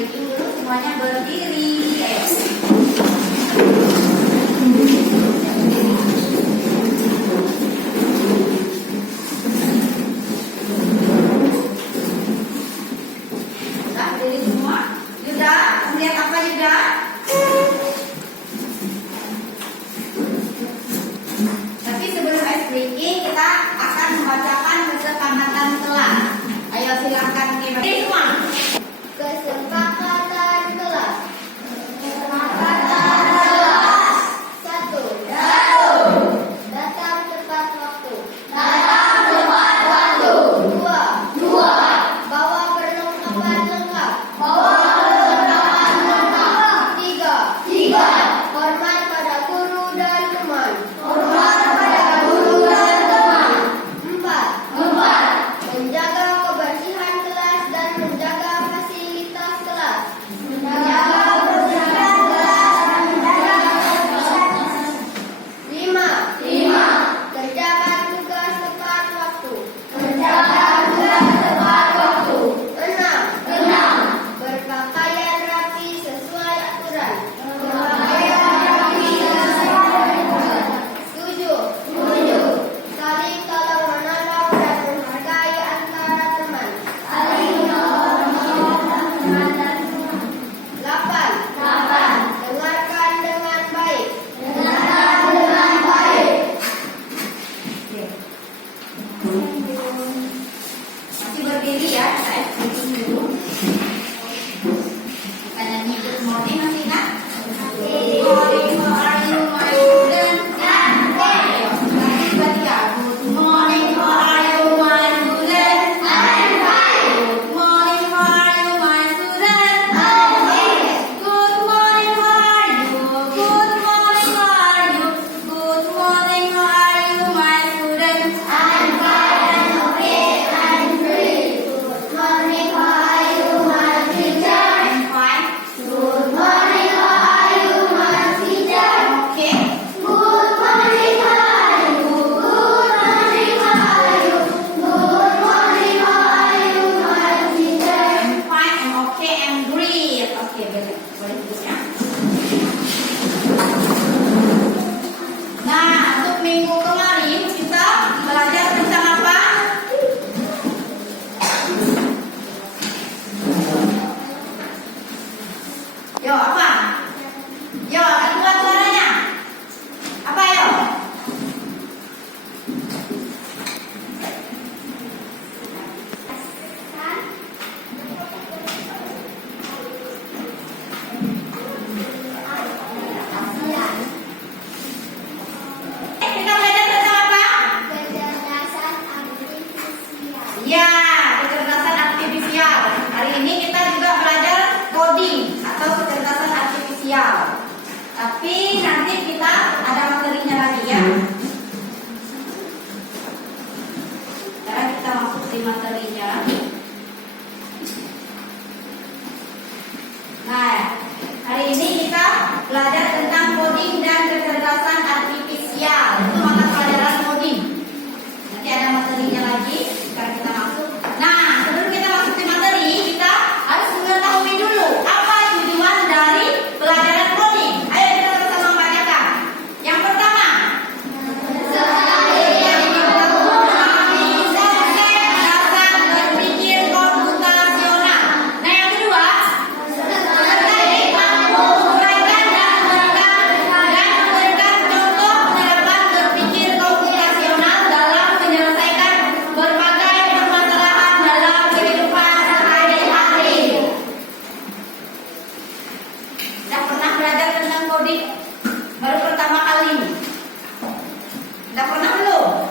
stretching dulu, semuanya berdiri. Ayo. Sudah berdiri semua. Yuda, melihat apa Yuda? Tapi sebelum ice breaking kita akan membacakan kesepakatan kelas. Ayo silakan berdiri semua. Kesepakatan kelas. Kesepakatan kelas. 1. Datang tepat waktu. Datang tepat waktu. 2. Bawa perlengkapan lengkap. Bawa perlengkapan lengkap. 3. Hormat pada guru dan teman. Hormat pada guru dan teman. 4. Menjaga kebersihan kelas dan menjaga fasilitas kelas. Menjaga kebersihan kelas dan menjaga fasilitas. 5. Kerjakan tugas tepat waktu. Kerjakan tugas tepat waktu. 6. Berpakaian rapi sesuai aturan. Berpakaian rapi sesuai aturan. 7. Saling tolong menolong dan menghargai antara teman. Saling tolong menolong dan menghargai teman. 8. Dengarkan dengan baik. Dengarkan dengan baik. Masih berdiri ya, saya breaking dulu. Kita nyanyi good morning masih kan? Good morning, how are you my student? Ayo, tiga. Good morning, how are you my student? Good morning, how are you my student? Good morning, how are you? Good morning, how are you? Good morning, how are you my student? I'm fine and okay and free. Good morning, how are you, my teacher? I'm fine. Good morning, how are you, my teacher? Okay. Good morning, how are you? Good morning, how are you? Good morning, how are you, my teacher? I'm fine, I'm okay, I'm great. Oke, boleh teruskan. Nah, untuk minggu kemarin kita belajar tentang apa? Yo, apa? Yo, angkat kuat suaranya. Apa yo? Kita belajar tentang apa? Kecerdasan artifisial. Ya, kecerdasan artifisial. Hari ini kita juga belajar coding atau kecerdasan artifisial. Tapi nanti kita ada materinya lagi ya. Sekarang kita masuk di materinya. Nah, hari ini kita belajar tentang coding dan kecerdasan artifisial. Itu mata pelajaran coding. Nanti ada materinya lagi. Sekarang kita masuk. Nah, sebelum kita masuk di materi, kita harus mengetahui dulu apa tujuan dari pelajaran coding. Ayo kita bersama bacakan. Yang pertama, dasar berpikir komputasional. Nah, yang kedua, menguraikan dan memberikan contoh penerapan berpikir komputasional dalam menyelesaikan berbagai permasalahan dalam kehidupan sehari-hari. Sudah pernah belajar tentang coding? Baru pertama kali? Sudah pernah belum?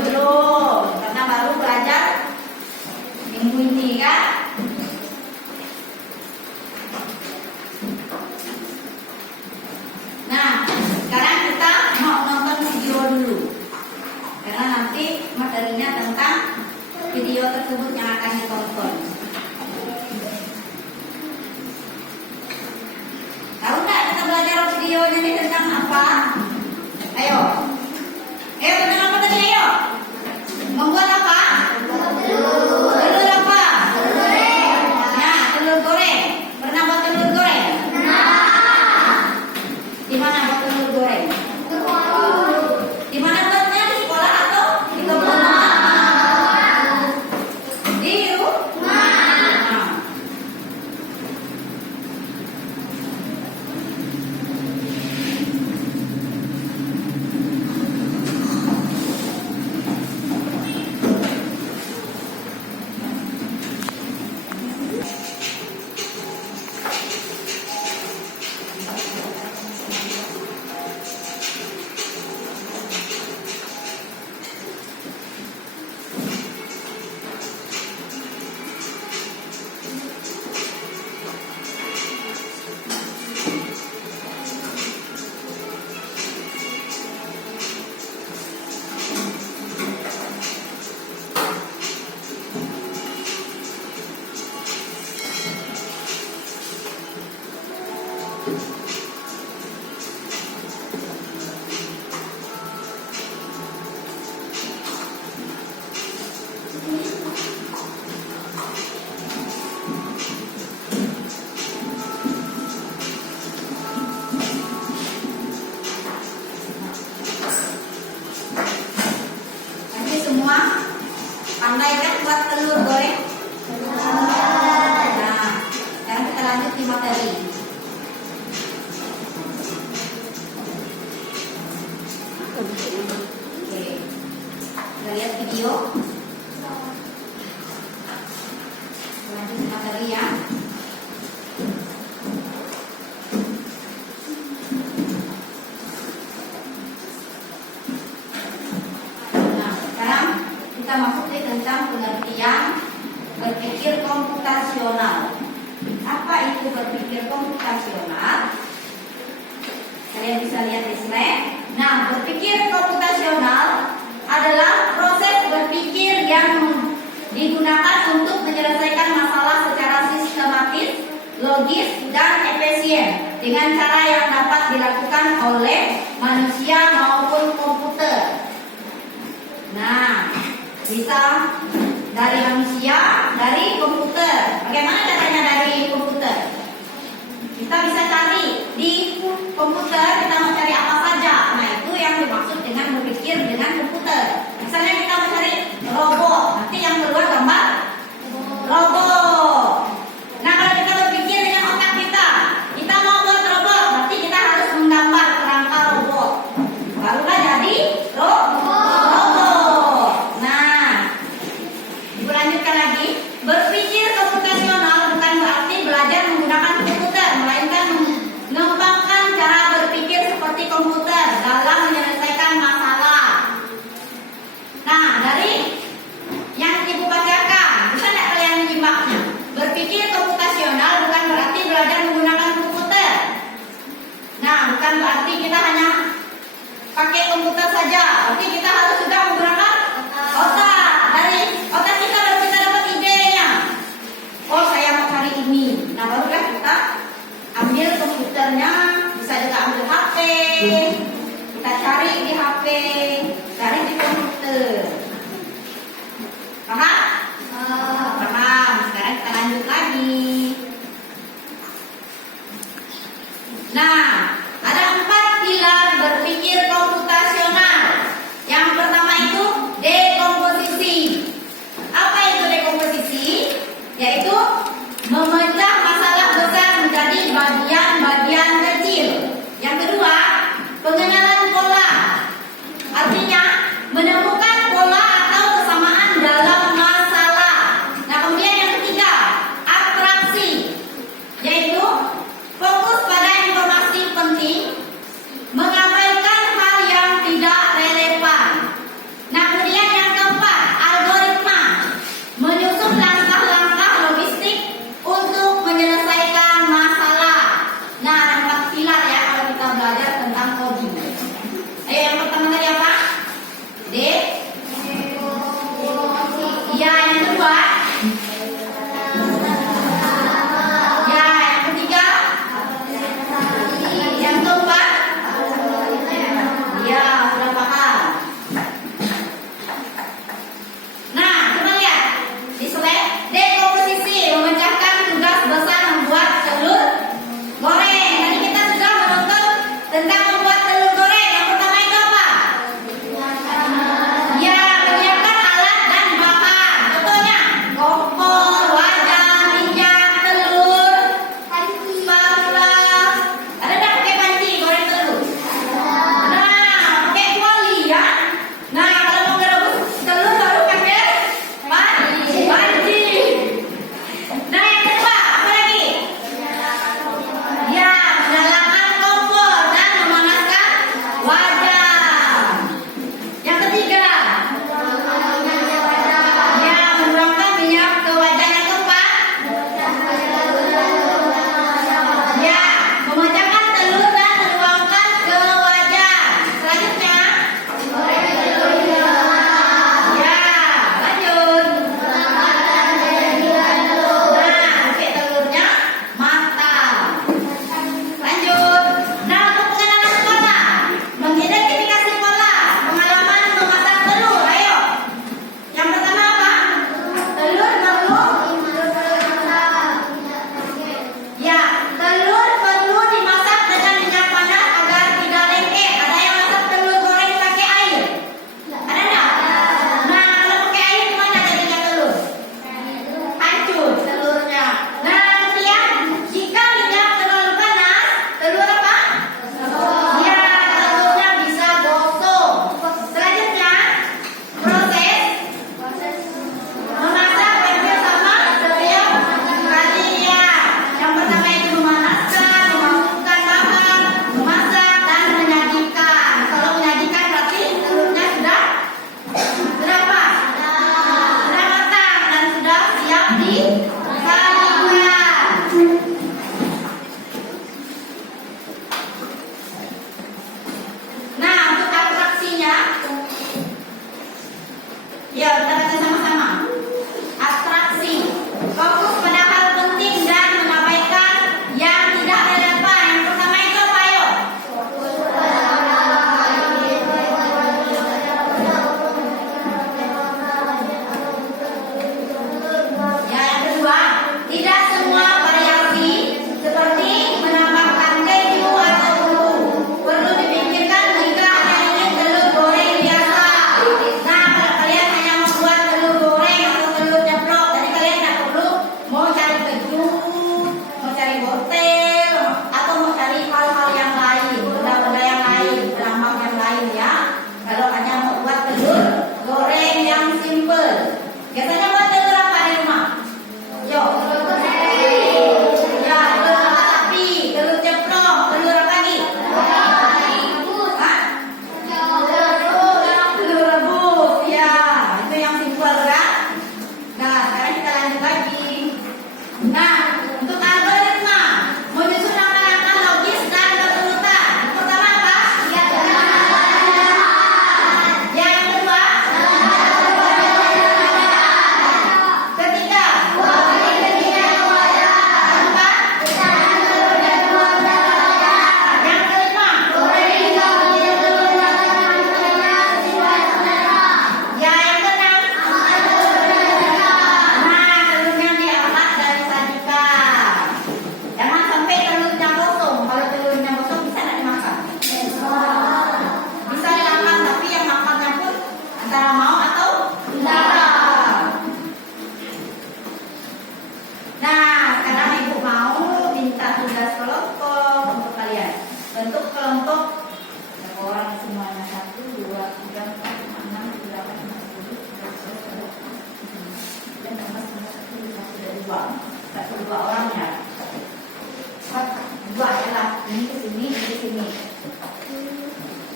Belum, karena baru belajar minggu ini kan? Nah, sekarang kita mau nonton video dulu. Karena nanti materinya tentang video tersebut yang akan ditonton. Tahu nggak kita belajar videonya ini tentang apa? Ayo. Ayo tentang apa tadi ayo? Membuat apa? Telur apa? Nah, telur goreng. Nanti semua pandai kan buat telur goreng? Nah, sekarang kita lanjut di materi. Oke, kita lihat video. Lanjut di materi ya. Nah, sekarang kita masuk ke tentang pengertian berpikir komputasional. Apa itu berpikir komputasional? Kalian bisa lihat di slide. Nah, berpikir komputasional adalah proses berpikir yang digunakan untuk menyelesaikan masalah secara sistematis, logis, dan efisien dengan cara yang dapat dilakukan oleh manusia maupun komputer. Nah, bisa dari manusia, dari komputer. Bagaimana caranya dari komputer? Kita bisa cari di komputer, kita mau cari apa saja. Nah, itu yang dimaksud dengan berpikir dengan komputer. Misalnya kita mau cari robot, nanti yang keluar gambar robot. Nah, kalau kita berpikir dengan otak kita mau buat robot, nanti kita harus menggambar kerangka robot. Barulah jadi robot. Nah, dilanjutkan lagi. Berpikir komputasional bukan berarti belajar menggunakan komputer, melainkan mengembangkan cara berpikir seperti komputer dalam menyelesaikan masalah. Nah, dari yang Ibu bacakan, bisa tidak kalian menyimaknya? Berpikir komputasional bukan berarti belajar menggunakan komputer. Nah, bukan berarti kita hanya pakai komputer saja, tapi kita harus juga menggunakan otak. Dari otak kita baru kita dapat idenya. Oh, saya mau cari ini. Nah, barulah kita ambil komputernya, bisa juga ambil HP. Kita cari di HP, cari di komputer. Paham? Paham. Sekarang kita lanjut lagi. Nah, ada 4 pilar berpikir komputasional. Yang pertama itu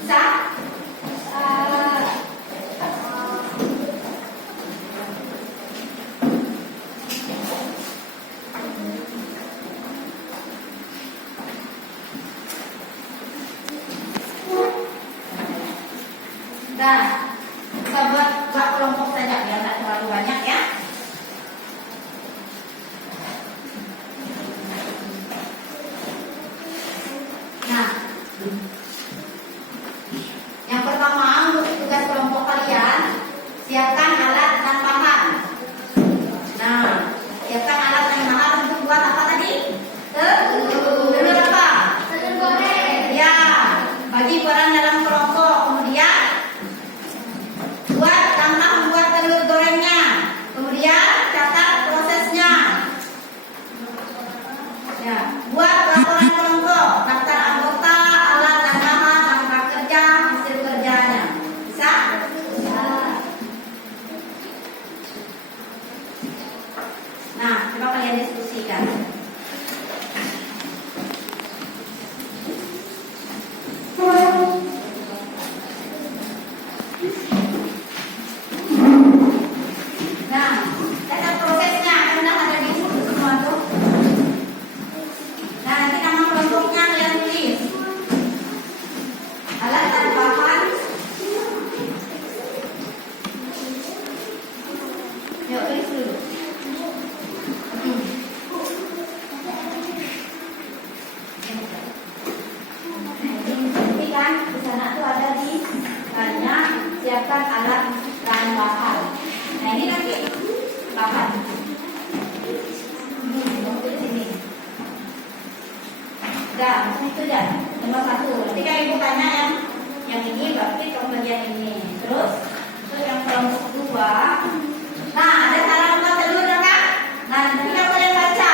Bisa? Nah, kita buat kelompok saja biar nggak terlalu banyak ya. Nah, yang pertama untuk tugas kelompok kalian, siapkan alat dan bahan. Nah, siapkan alat dan bahan untuk buat apa tadi? Telur apa? Telur goreng. Ya, bagi peran dalam kelompok. Kemudian buat langkah membuat telur gorengnya. Kemudian catat prosesnya. Ya, buat laporan kelompok, daftar anggota, alat dan bahan, langkah kerja, hasil kerjanya. Bisa? Nah, coba kalian diskusikan. Nah, catat prosesnya kan udah ada di buku semua tuh. Nah, nanti nama kelompoknya kalian tulis. Alat dan bahan. Yuk tulis dulu. Ini kan di sana tuh ada di banyak siapkan alat dan bahan. Nah ini nanti bahan. Tulis ini. Udah, itu aja. Nomor 1. Nanti kan ibu tanya yang ini berarti pembagian ini. Terus untuk yang kelompok 2. Nah, ada cara membuat telur kan? Nah, nanti kita kalian baca.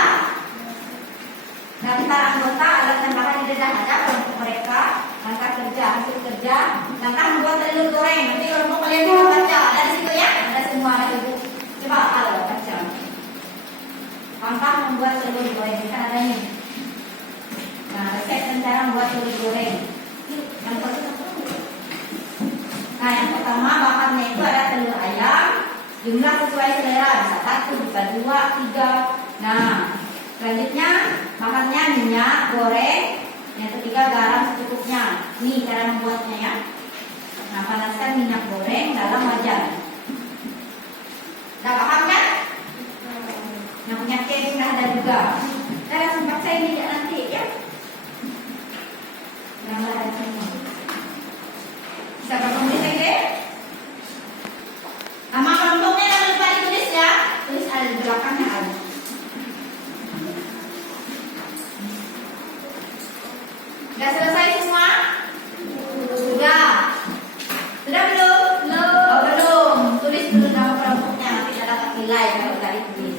Daftar anggota, alat dan bahan di dalam ada kelompok mereka, langkah kerja, hasil kerja, langkah membuat telur goreng. Nanti kelompok kalian bisa baca. Ada di situ ya? Ada semua ada ibu. Coba kalau baca. Langkah membuat telur goreng kan ada nih. Nah, resep dan cara membuat telur goreng. Yang pertama bahannya itu ada telur ayam, jumlah sesuai selera, bisa 1, bisa 2, 3. Nah, selanjutnya bahannya minyak goreng, yang ketiga garam secukupnya. Ini cara membuatnya ya. Nah, panaskan minyak goreng dalam wajan. Udah paham kan? Yang punya cake sudah ada juga. Kita langsung paksa ini ya nanti ya. Gambar ada semua. Bisa bertemu lagi? Nama kelompoknya jangan lupa ditulis ya. Tulis ada di belakangnya ada. Sudah selesai semua? Sudah. Sudah belum? Belum. Oh, belum. Tulis dulu nama kelompoknya nanti saya dapat nilai kalau nggak ditulis.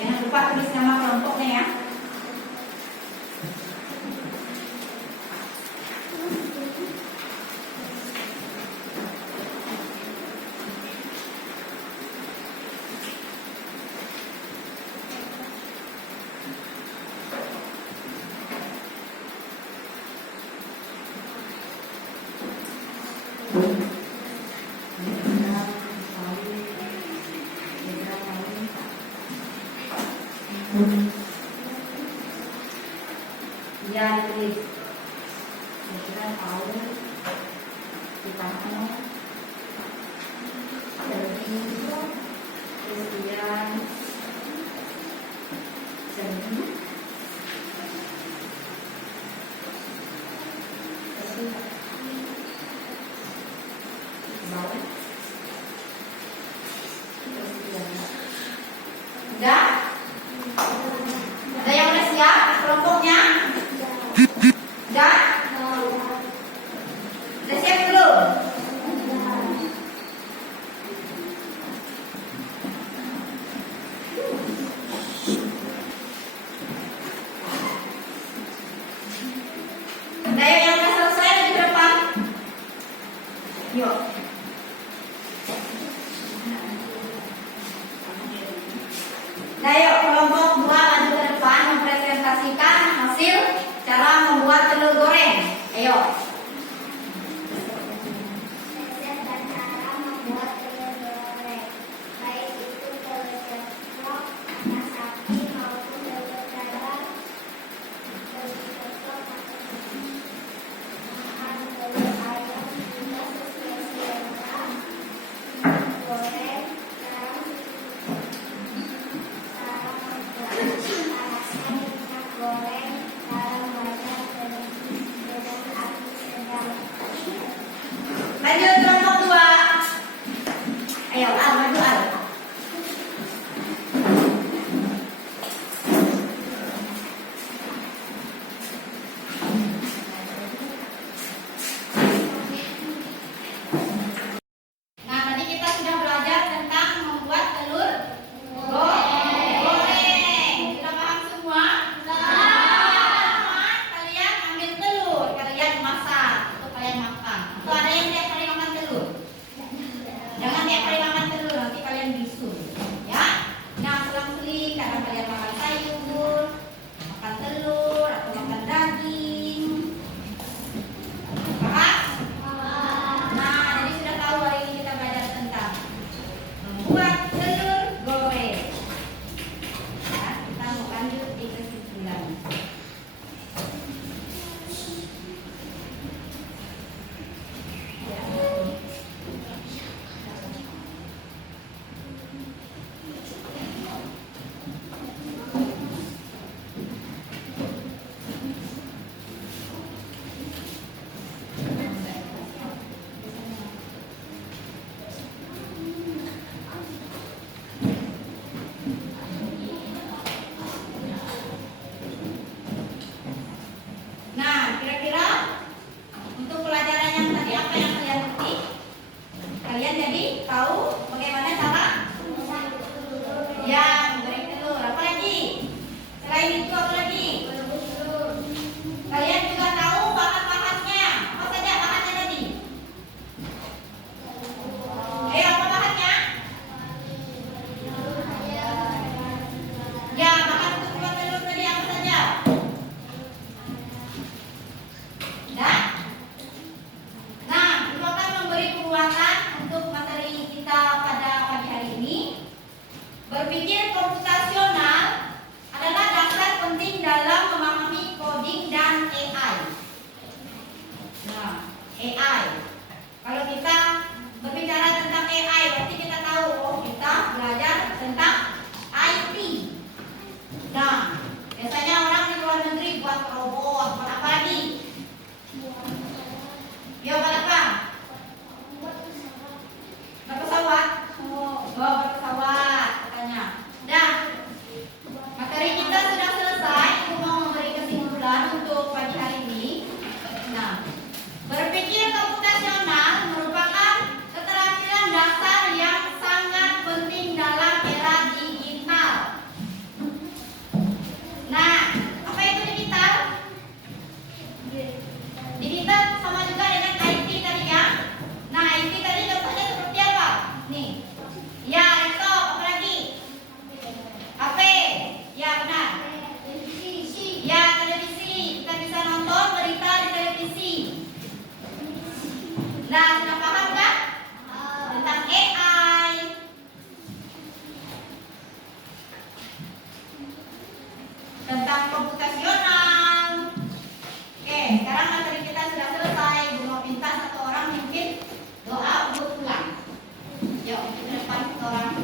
Jangan lupa tulis nama kelompoknya ya. Ya, ditulis. Kira tahu kita mau kemudian seni udah? Ada yang udah siap kelompoknya? Udah? Udah siap belum? Ada yang udah selesai di depan? Yuk. Nah, AI. Kalau kita berbicara tentang AI, berarti kita tahu, oh kita belajar tentang IT. Nah, biasanya orang di luar negeri buat robot, buat apa lagi? Ya, buat apa? Buat pesawat? Oh, buat pesawat katanya. Nah, materi kita sudah selesai. Ibu mau memberi kesimpulan untuk pagi hari ini. Nah, berpikir komputasional merupakan keterampilan dasar yang sangat penting dalam era digital. Nah, apa itu digital? Digital sama juga dengan IT tadi ya. Nah, IT tadi contohnya seperti apa? Nih. Ya, laptop, apa lagi? HP. Ya, benar. Ya, televisi. Kita bisa nonton berita di televisi. Nah, sudah paham kan? Tentang AI. Tentang komputasional. Oke, sekarang materi kita sudah selesai. Bu mau minta satu orang mungkin doa untuk pulang. Yuk, ke depan satu orang.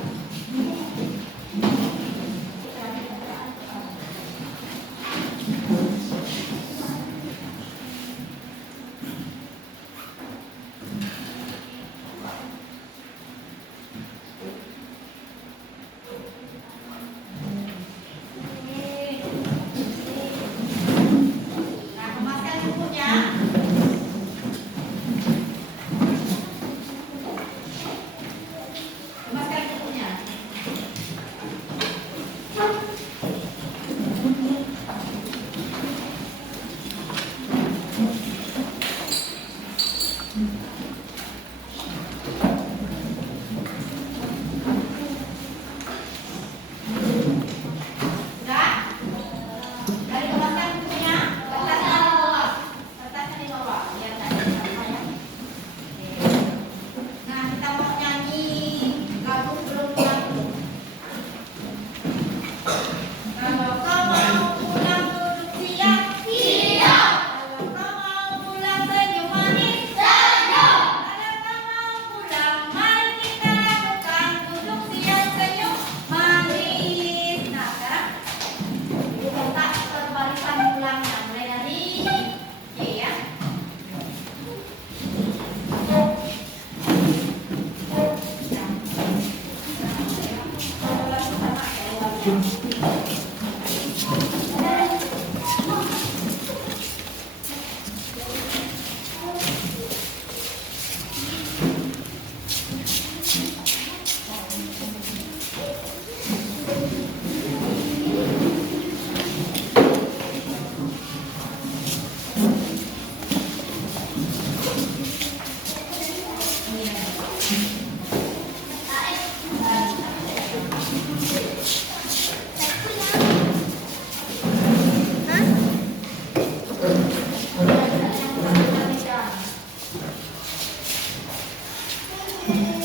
Nah, kemaskan bukunya. Kemaskan bukunya. Sudah? Dari kemaskan bukunya, kertasnya di bawah. Kertasnya di bawah. Biar tak ada apa ya. Oke. Nah, kita mau nyanyi lagu belum lagu. Kalau kau mau pulang duduk siap, siap. Kalau kau mau pulang senyum manis, senyum. Kalau kau mau pulang, mari kita lakukan duduk siap senyum manis. Nah, sekarang ibu minta perbarisan ulangnya mulai dari C ya. Hah?